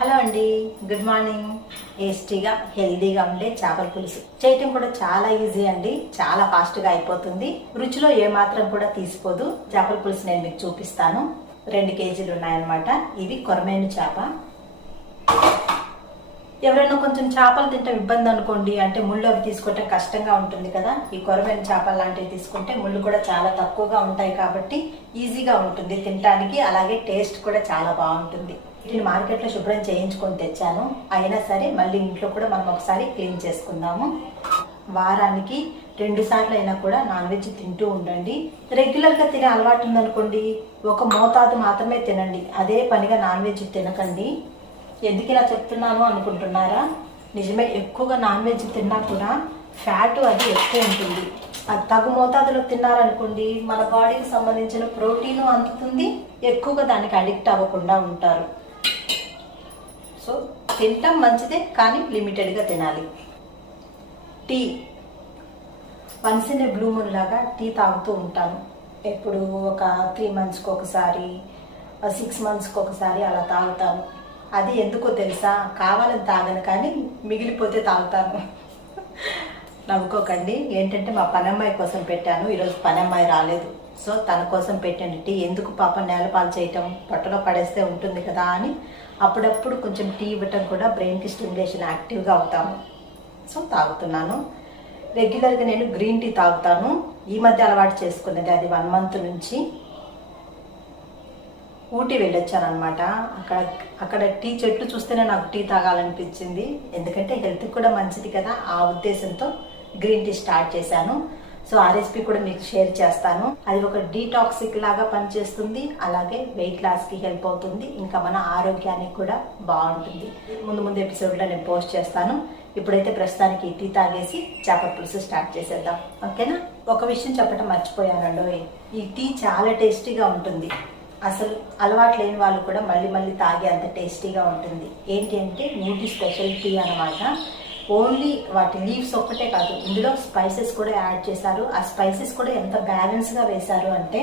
Hello అండి, good morning. టేస్టీగా హెల్దీగా ఉండే చేపల పులుసు చేయటం కూడా చాలా ఈజీ అండి. చాలా ఫాస్ట్గా అయిపోతుంది. రుచిలో ఏమాత్రం కూడా తీసిపోదు. చేపల పులుసు నేను మీకు చూపిస్తాను. 2 కేజీలు ఉన్నాయన్నమాట. ఇవి కొరమేను చేప. ఎవరైనా కొంచెం చేపలు తింటే ఇబ్బంది అనుకోండి, అంటే ముళ్ళు అవి తీసుకోవటం కష్టంగా ఉంటుంది కదా. ఈ కొరమేను చేపలు లాంటివి తీసుకుంటే ముళ్ళు కూడా చాలా తక్కువగా ఉంటాయి కాబట్టి ఈజీగా ఉంటుంది తినడానికి. అలాగే టేస్ట్ కూడా చాలా బాగుంటుంది. వీటిని మార్కెట్లో శుభ్రం చేయించుకొని తెచ్చాను. అయినా సరే మళ్ళీ ఇంట్లో కూడా మనం ఒకసారి క్లీన్ చేసుకుందాము. వారానికి 2 సార్లు అయినా కూడా నాన్ వెజ్ తింటూ ఉండండి. రెగ్యులర్గా తినే అలవాటు ఉందనుకోండి, ఒక మోతాదు మాత్రమే తినండి. అదే పనిగా నాన్ వెజ్ తినకండి. ఎందుకు ఇలా చెప్తున్నాను అనుకుంటున్నారా? నిజమే, ఎక్కువగా నాన్ వెజ్ తిన్నా కూడా ఫ్యాట్ అది ఎక్కువ ఉంటుంది. అది తగు మోతాదులో తిన్నారనుకోండి, మన బాడీకి సంబంధించిన ప్రోటీన్ అందుతుంది. ఎక్కువగా దానికి అడిక్ట్ అవ్వకుండా ఉంటారు. సో తినటం మంచిదే, కానీ లిమిటెడ్గా తినాలి. Tea once in a blue moon లాగా టీ తాగుతూ ఉంటాను. ఎప్పుడు ఒక 3 మంత్స్కి ఒకసారి, 6 మంత్స్కి ఒకసారి అలా తాగుతాను. అది ఎందుకో తెలుసా? కావాలని తాగను, కానీ మిగిలిపోతే తాగుతాను. నవ్వుకోకండి. ఏంటంటే మా పనమ్మాయి కోసం పెట్టాను. ఈరోజు పనమ్మాయి రాలేదు, సో తన కోసం పెట్టండి టీ. ఎందుకు పాప నేలపాలు చేయటం, పొట్టలో పడేస్తే ఉంటుంది కదా అని అప్పుడప్పుడు కొంచెం టీ ఇవ్వటం కూడా బ్రెయిన్కి స్టిమ్యులేషన్, యాక్టివ్గా అవుతాము. సో తాగుతున్నాను. రెగ్యులర్గా నేను గ్రీన్ టీ తాగుతాను. ఈ మధ్య అలవాటు చేసుకున్నది, అది 1 మంత్ నుంచి. ఊటీ వెళ్ళొచ్చాను అనమాట. అక్కడ టీ చెట్లు చూస్తేనే నాకు టీ తాగాలనిపించింది. ఎందుకంటే హెల్త్కి కూడా మంచిది కదా, ఆ ఉద్దేశంతో గ్రీన్ టీ స్టార్ట్ చేశాను. సో ఆ రెసిపీ కూడా మీకు షేర్ చేస్తాను. అది ఒక డీటాక్సిక్ లాగా పనిచేస్తుంది, అలాగే వెయిట్ లాస్కి హెల్ప్ అవుతుంది, ఇంకా మన ఆరోగ్యానికి కూడా బాగుంటుంది. ముందు ఎపిసోడ్లో నేను పోస్ట్ చేస్తాను. ఇప్పుడైతే ప్రస్తుతానికి టీ తాగేసి చేపల పులుసు స్టార్ట్ చేసేద్దాం, ఓకేనా? ఒక విషయం చెప్పడం మర్చిపోయానండి. ఈ టీ చాలా టేస్టీగా ఉంటుంది. అసలు అలవాటు లేని వాళ్ళు కూడా మళ్ళీ తాగే అంత టేస్టీగా ఉంటుంది. ఏంటి అంటే ఊటీ స్పెషల్ టీ అనమాట. ఓన్లీ వాటి లీవ్స్ ఒక్కటే కాదు, ఇందులో స్పైసెస్ కూడా యాడ్ చేశారు. ఆ స్పైసెస్ కూడా ఎంత బ్యాలెన్స్గా వేశారు అంటే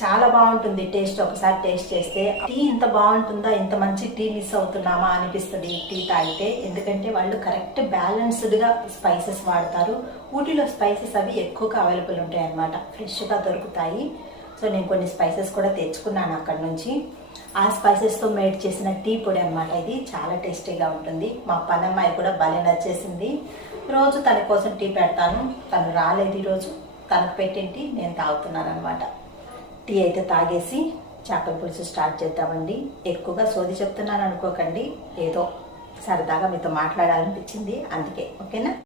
చాలా బాగుంటుంది టేస్ట్. ఒకసారి టేస్ట్ చేస్తే టీ ఇంత బాగుంటుందా, ఇంత మంచి టీ మిస్ అవుతున్నామా అనిపిస్తుంది ఈ టీ తాగితే. ఎందుకంటే వాళ్ళు కరెక్ట్ బ్యాలెన్స్డ్గా స్పైసెస్ వాడతారు. ఊటీలో స్పైసెస్ అవి ఎక్కువగా అవైలబుల్ ఉంటాయి అన్నమాట, ఫ్రెష్గా దొరుకుతాయి. సో నేను కొన్ని స్పైసెస్ కూడా తెచ్చుకున్నాను అక్కడ నుంచి. ఆ స్పైసెస్తో మేడ్ చేసిన టీ పొడి అనమాట. ఇది చాలా టేస్టీగా ఉంటుంది. మా పనమ్మాయి కూడా భలే నచ్చేసింది. రోజు తన కోసం టీ పెడతాను. తను రాలేదు ఈరోజు. తనకు పెట్టిన టీ నేను తాగుతున్నాను అనమాట. టీ అయితే తాగేసి చేపల పులుసు స్టార్ట్ చేద్దామండి. ఎక్కువగా సోది చెప్తున్నాను అనుకోకండి, ఏదో సరదాగా మీతో మాట్లాడాలనిపించింది, అందుకే. ఓకేనా?